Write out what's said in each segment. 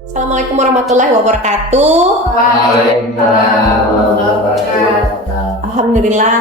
Assalamualaikum warahmatullahi wabarakatuh. Waalaikumsalam warahmatullahi wabarakatuh. Alhamdulillah,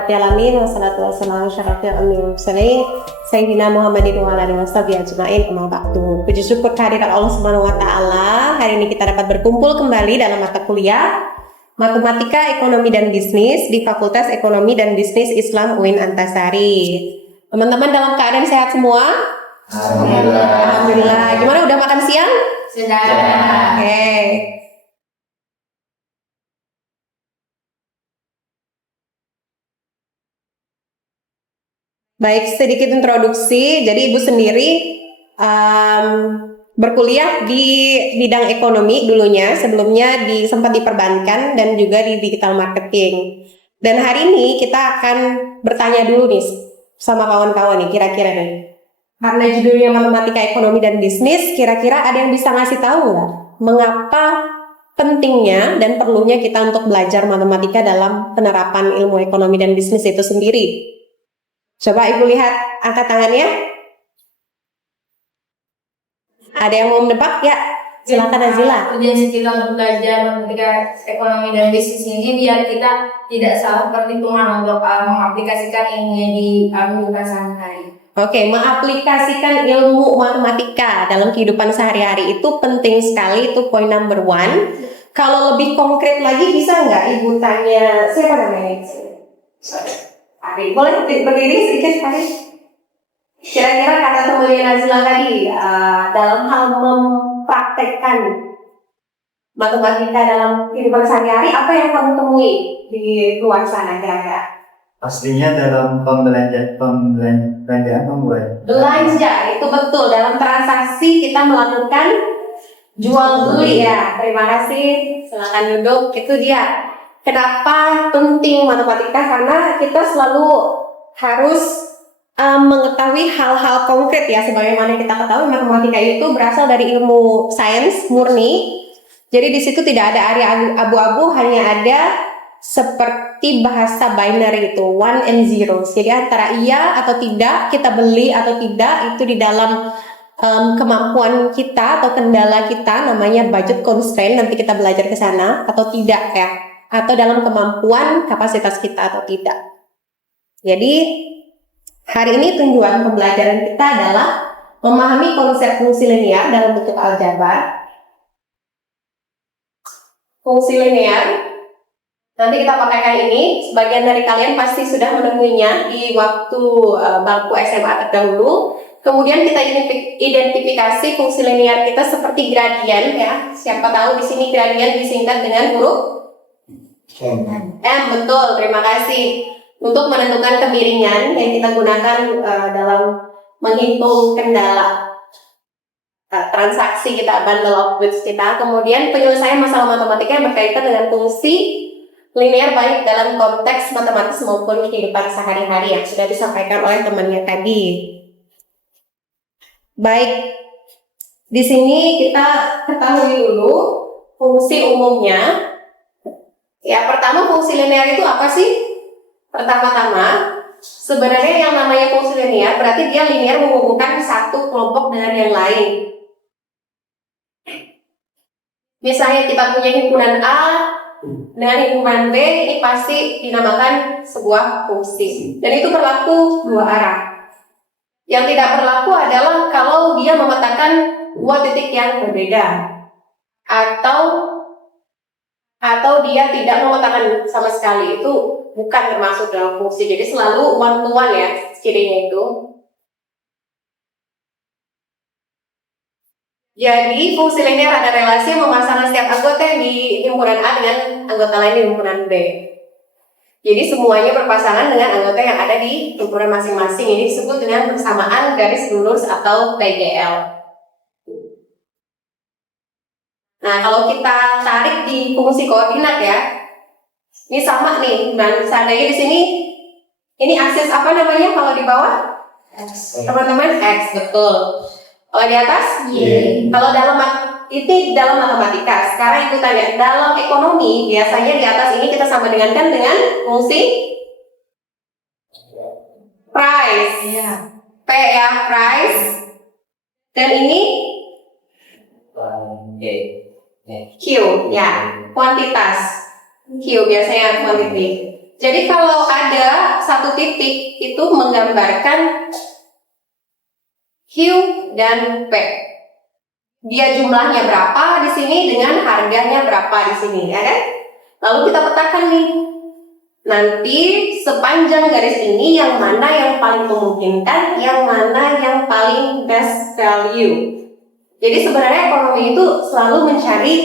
rabbil alamin, wassalatu wassalamu ala asyrofil anbiya'i wal mursalin, sayyidina Muhammadin wa ala alihi washabihi ajmain, amma ba'du. Puji syukur kehadirat Allah Subhanahu wa taala. Hari ini kita dapat berkumpul kembali dalam mata kuliah Matematika, Ekonomi dan Bisnis di Fakultas Ekonomi dan Bisnis Islam UIN Antasari. Teman-teman dalam keadaan sehat semua? Alhamdulillah. Alhamdulillah. Gimana, udah makan siang? Sudah. Oke. Baik, sedikit introduksi. Jadi Ibu sendiri berkuliah di bidang ekonomi dulunya, sebelumnya sempat di perbankan dan juga di digital marketing. Dan hari ini kita akan bertanya dulu nih sama kawan-kawan nih, kira-kira nih. Karena judulnya Matematika, Ekonomi dan Bisnis, kira-kira ada yang bisa ngasih tahu nggak mengapa pentingnya dan perlunya kita untuk belajar matematika dalam penerapan ilmu ekonomi dan bisnis itu sendiri? Coba Ibu lihat angkat tangannya. Ada yang mau menebak? Ya, silakan Azila. Tujuan kita untuk belajar matematika ekonomi dan bisnis ini biar kita tidak salah perhitungan untuk mengaplikasikan ilmu yang di kehidupan sehari-hari. Oke, mengaplikasikan ilmu matematika dalam kehidupan sehari-hari itu penting sekali, itu poin number one. Kalau lebih konkret lagi bisa nggak Ibu tanya, siapa namanya? Ari, boleh berdiri sedikit Ari? Kira-kira kata temannya Nazila tadi dalam hal mempraktekkan matematika dalam kehidupan sehari-hari, apa yang kamu temui di luar sana kira-kira? Pastinya dalam pembelanjaan Belanja, itu betul. Dalam transaksi kita melakukan jual beli ya. Terima kasih. Silakan duduk. Itu dia. Kenapa penting matematika? Karena kita selalu harus mengetahui hal-hal konkret ya. Sebagaimana kita ketahui, matematika itu berasal dari ilmu sains murni. Jadi di situ tidak ada area abu-abu, hanya ada seperti bahasa binary itu, one and zero. Jadi antara iya atau tidak, kita beli atau tidak, itu di dalam kemampuan kita atau kendala kita, namanya budget constraint, nanti kita belajar ke sana, atau tidak ya, atau dalam kemampuan kapasitas kita atau tidak. Jadi hari ini tujuan pembelajaran kita adalah memahami konsep fungsi linear dalam bentuk aljabar. Fungsi linear nanti kita pakaikan ini, sebagian dari kalian pasti sudah menemuinya di waktu bangku SMA terdahulu. Kemudian kita identifikasi fungsi linear kita seperti gradien ya. Siapa tahu di sini gradien disingkat dengan huruf M, betul, terima kasih. Untuk menentukan kemiringan yang kita gunakan dalam menghitung kendala transaksi kita, bundle of goods kita. Kemudian penyelesaian masalah matematika yang berkaitan dengan fungsi linear baik dalam konteks matematis maupun kehidupan sehari-hari yang sudah disampaikan oleh temannya tadi. Baik, di sini kita ketahui dulu fungsi umumnya. Ya, pertama fungsi linear itu apa sih? Pertama-tama, sebenarnya yang namanya fungsi linear berarti dia linear menghubungkan satu kelompok dengan yang lain. Misalnya kita punya himpunan A dengan himpunan B, ini pasti dinamakan sebuah fungsi. Dan itu berlaku dua arah. Yang tidak berlaku adalah kalau dia memetakan dua titik yang berbeda. Atau dia tidak memetakan sama sekali, itu bukan termasuk dalam fungsi. Jadi selalu one to one ya cirinya itu. Jadi fungsi linear ada relasi memasangkan setiap anggota di himpunan A dengan anggota lain di himpunan B. Jadi semuanya berpasangan dengan anggota yang ada di himpunan masing-masing. Ini disebut dengan persamaan garis lurus atau PGL. Nah, kalau kita tarik di fungsi koordinat ya, ini sama nih. Dan seandainya di sini, ini aksis apa namanya kalau di bawah? X. Teman-teman, X, betul. Kalau di atas? Y. Kalau itu dalam matematika. Sekarang itu tanya, dalam ekonomi biasanya di atas ini kita sama dengan fungsi price. Iya. P ya, price. Dan ini Q, ya, kuantitas. Q biasanya quantity. Jadi kalau ada satu titik itu menggambarkan Q dan P. Dia jumlahnya berapa di sini dengan harganya berapa di sini, ya kan? Lalu kita petakan nih. Nanti sepanjang garis ini yang mana yang paling memungkinkan, yang mana yang paling best value. Jadi sebenarnya ekonomi itu selalu mencari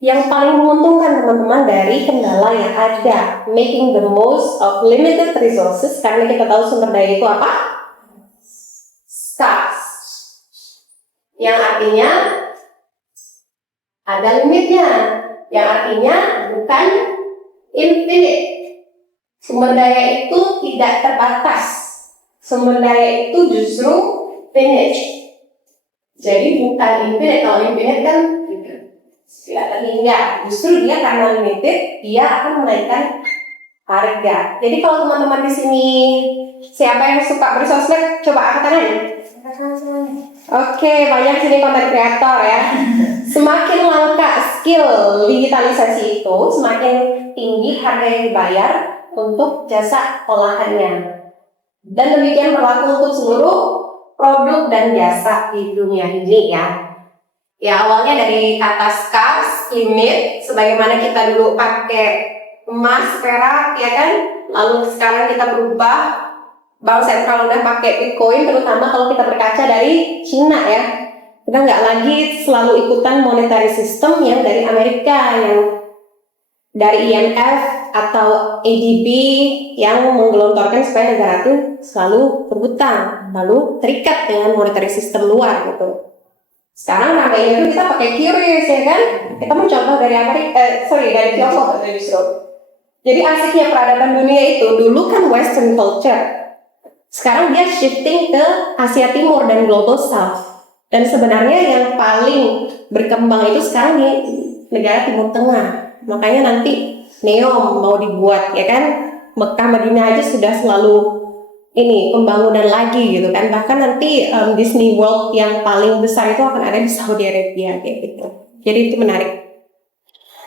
yang paling menguntungkan teman-teman dari kendala yang ada, making the most of limited resources, karena kita tahu sumber daya itu apa? Scarce. Yang artinya ada limitnya, yang artinya bukan infinite. Sumber daya itu tidak terbatas. Sumber daya itu justru finite. Jadi bukan infinite. Kalau infinite kan tidak terhingga. Justru dia karena limited, dia akan menaikkan harga. Jadi kalau teman-teman di sini siapa yang suka bersosmed, coba angkat tangan. Oke, banyak sini konten kreator ya. Semakin langka skill digitalisasi itu, semakin tinggi harga yang dibayar untuk jasa olahannya. Dan demikian berlaku untuk seluruh produk dan jasa di dunia ini ya. Ya awalnya dari kata scarce, limit, sebagaimana kita dulu pakai emas, perak, ya kan? Lalu sekarang kita berubah, bank sentral udah pakai Bitcoin, terutama kalau kita berkaca dari Cina ya. Kita nggak lagi selalu ikutan monetary system yang dari Amerika, yang dari IMF atau ADB yang menggelontorkan supaya negara itu selalu berhutang, lalu terikat dengan monetary system luar gitu. Sekarang namanya itu kita pakai QRIS ya kan? Kita mencontoh dari dari Tiongkok justru. Jadi asiknya peradaban dunia itu dulu kan Western culture. Sekarang dia shifting ke Asia Timur dan Global South. Dan sebenarnya yang paling berkembang itu sekarang di negara Timur Tengah. Makanya nanti NEOM mau dibuat ya kan? Mekah Madinah aja sudah selalu ini pembangunan lagi gitu kan. Bahkan nanti Disney World yang paling besar itu akan ada di Saudi Arabia kayak gitu. Jadi itu menarik.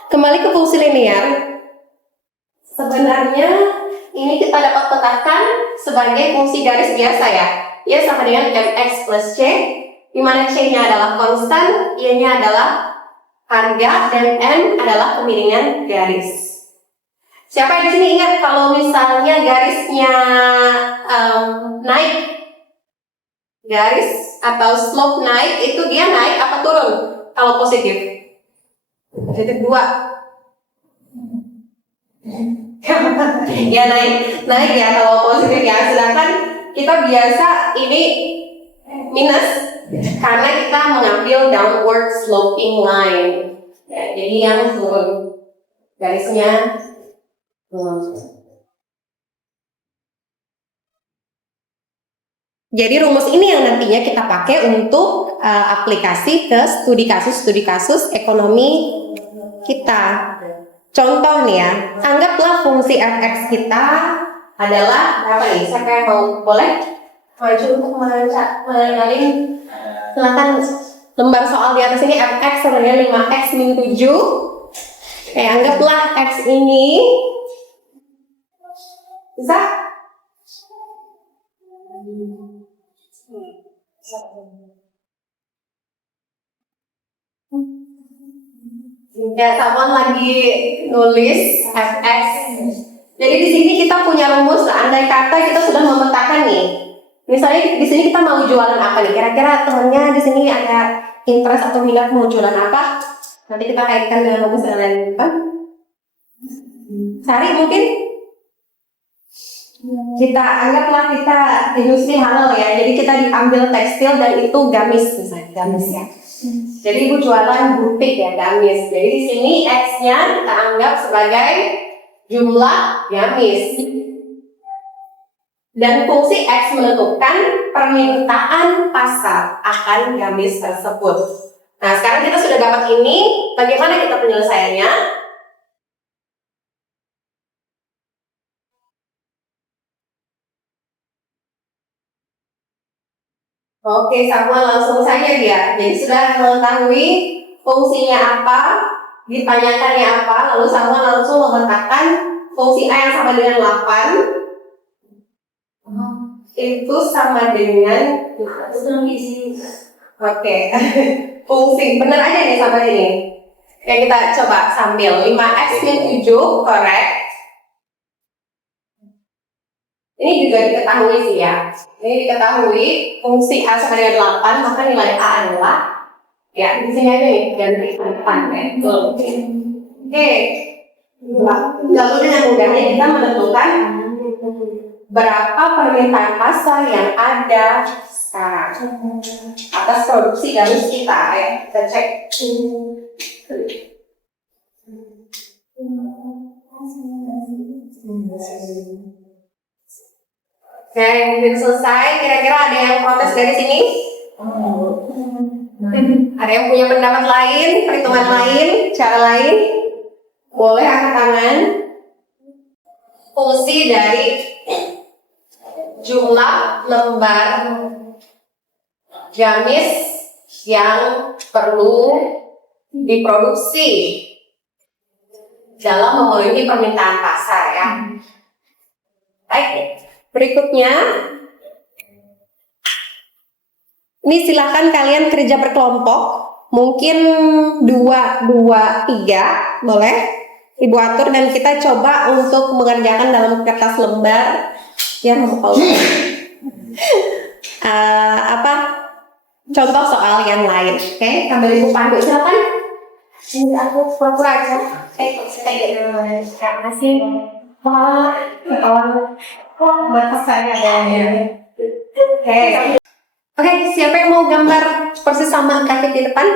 Kembali ke fungsi linear. Sebenarnya ini kita dapat petakan sebagai fungsi garis biasa ya. Ya sama dengan mx plus c, di mana c-nya adalah konstan, y-nya adalah harga, dan m adalah kemiringan garis. Siapa yang di sini ingat kalau misalnya garisnya naik, garis atau slope naik itu dia naik apa turun? Kalau positif, positif 2. Ya naik ya kalau positif ya. Sedangkan kita biasa ini minus karena kita mengambil downward sloping line. Ya, jadi yang turun garisnya. Jadi rumus ini yang nantinya kita pakai untuk aplikasi ke studi kasus ekonomi kita. Contoh nih ya, anggaplah fungsi fx kita adalah berapa nih? Siapa yang mau boleh maju untuk mengenalin? Silakan lembar soal di atas ini fx sebenarnya 5x min 7. Anggaplah x ini bisa ya, someone lagi nulis fx. Jadi di sini kita punya rumus. Andai kata kita sudah memetakan nih. Misalnya di sini kita mau jualan apa nih? Kira-kira temennya di sini ada interest atau minat mau jualan apa? Nanti kita kaitkan dengan rumus yang lain kan? Sari mungkin? Kita anggaplah kita industri halal ya. Jadi kita diambil tekstil dan itu gamis misalnya, gamis ya. Jadi ibu jualan butik ya, gamis. Jadi di sini X-nya kita anggap sebagai jumlah gamis. Dan fungsi X menentukan permintaan pasar akan gamis tersebut. Nah, sekarang kita sudah dapat ini, bagaimana kita penyelesaiannya? Oke, sama langsung saja dia. Jadi sudah mengetahui fungsinya apa, ditanyakannya apa, lalu sama langsung memetakan fungsi A yang sama dengan 8 itu sama dengan oke. Fungsi bener aja nih sampai ini. Oke, kita coba sambil 5x min 7 correct. Ini juga diketahui sih ya. Ini diketahui fungsi A sama dengan 8, maka nilai A adalah ya di sini aja nih ganti 8 ya. Oke. Lalu dengan mudahnya kita menentukan berapa permintaan pasar yang ada sekarang atas produksi gamis kita ya. Kita cek. Oke, mungkin selesai. Kira-kira ada yang protes dari sini? Ada yang punya pendapat lain, perhitungan lain, cara lain? Boleh angkat tangan. Fungsi dari jumlah lembar gamis yang perlu diproduksi dalam memenuhi permintaan pasar ya. Baik, berikutnya ini silakan kalian kerja berkelompok, mungkin 2, 3 boleh Ibu atur dan kita coba untuk mengerjakan dalam kertas lembar yang contoh soal yang lain. Oke, sambil Ibu pandu silakan. Ini aku pura-pura aja. Terima kasih. Batas saya ya. Oke, siapa yang mau gambar persis sama kaki di depan?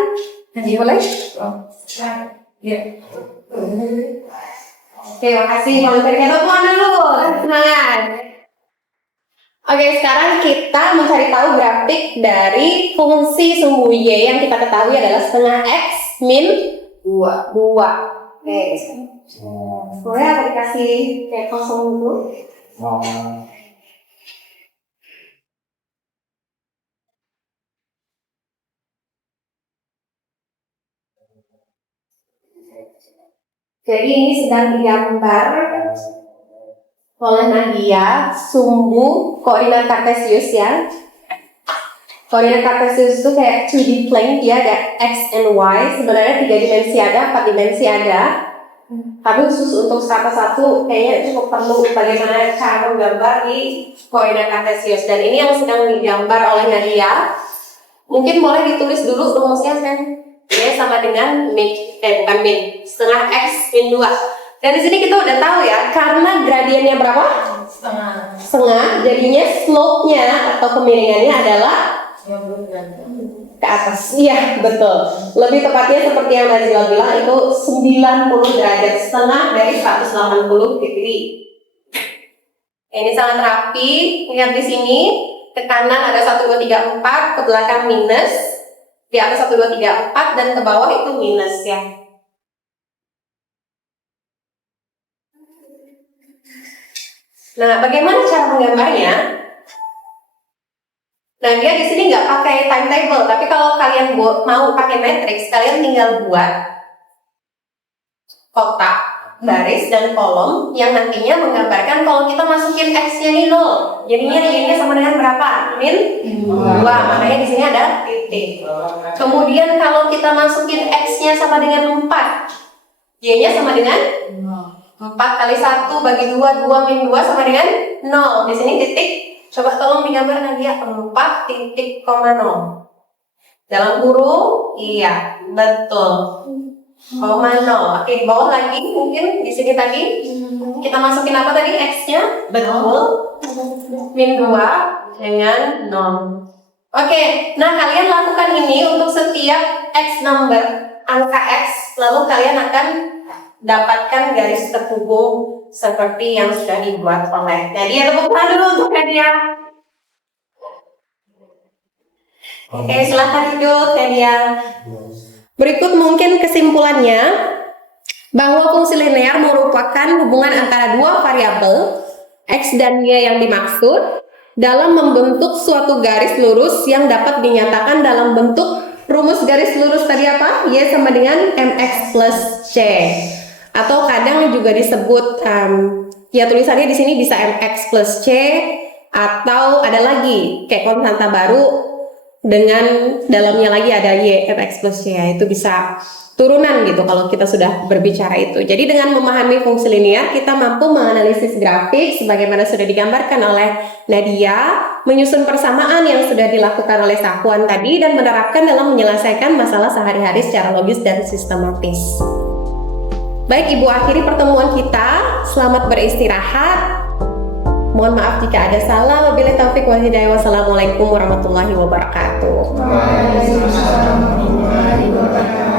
Boleh? Iya. Oke, makasih. Volunteernya teman dulu. Semangat. Oke, sekarang kita mencari tahu grafik dari fungsi sumbu Y yang kita ketahui adalah setengah X min 2. Oke. Boleh aku dikasih kayak kosong dulu? Jadi ini sedang digambar oleh Nadia sumbu koordinat kartesius ya. Koordinat kartesius itu kayak 2D plane, dia ada X and Y. Sebenarnya 3 dimensi ada, 4 dimensi ada. Tapi khusus untuk strata 1 kayaknya cukup perlu bagaimana cara menggambar di koordinat kartesius. Dan ini yang sedang digambar oleh Nadia. Mungkin boleh ditulis dulu rumusnya kan? Y sama dengan setengah X min 2. Dan di sini kita udah tahu ya, karena gradiennya berapa? Setengah, jadinya slope-nya atau kemiringannya adalah ke atas. Iya, betul. Lebih tepatnya seperti yang Nazila bilang itu 90 derajat, setengah dari 180 degree. Ini sangat rapi. Lihat di sini, ke kanan ada 1, 2, 3, 4, ke belakang minus. Di atas 1, 2, 3, 4 dan ke bawah itu minus ya. Nah, bagaimana cara menggambarnya? Nah, dia di sini nggak pakai timetable, tapi kalau kalian mau pakai matriks, kalian tinggal buat kotak, baris dan kolom yang nantinya menggambarkan kalau kita masukin X-nya ini 0. Jadinya Y-nya sama dengan berapa? Min 2. Makanya di sini ada titik. Kemudian kalau kita masukin X-nya sama dengan 4, Y-nya sama dengan 4 kali 1 bagi 2, 2 min 2 sama dengan 0. Di sini titik. Coba tolong digambar Nadia, 4 titik, 0. Dalam kurung, iya, betul. 0. Oke, di bawah lagi mungkin di sini tadi kita masukin apa tadi X-nya? Betul. Min 2 dengan 0. Oke, nah kalian lakukan ini untuk setiap X number, angka X, lalu kalian akan dapatkan garis terhubung seperti yang sudah dibuat oleh Nadia. Tepuk tangan dulu untuk Nadia. Oke, silahkan duduk Nadia. Berikut mungkin kesimpulannya bahwa fungsi linear merupakan hubungan antara dua variabel X dan Y yang dimaksud dalam membentuk suatu garis lurus yang dapat dinyatakan dalam bentuk rumus garis lurus tadi apa? Y sama dengan MX plus C. Atau kadang juga disebut, ya tulisannya di sini bisa MX plus C, atau ada lagi kayak konstanta baru dengan dalamnya lagi ada Y MX plus C, ya, itu bisa turunan gitu kalau kita sudah berbicara itu. Jadi dengan memahami fungsi linear kita mampu menganalisis grafik sebagaimana sudah digambarkan oleh Nadia, menyusun persamaan yang sudah dilakukan oleh Safwan tadi dan menerapkan dalam menyelesaikan masalah sehari-hari secara logis dan sistematis. Baik, Ibu akhiri pertemuan kita. Selamat beristirahat. Mohon maaf jika ada salah. Wabillahi taufiq wal hidayah. Wassalamualaikum warahmatullahi wabarakatuh. Waalaikumsalam warahmatullahi wabarakatuh.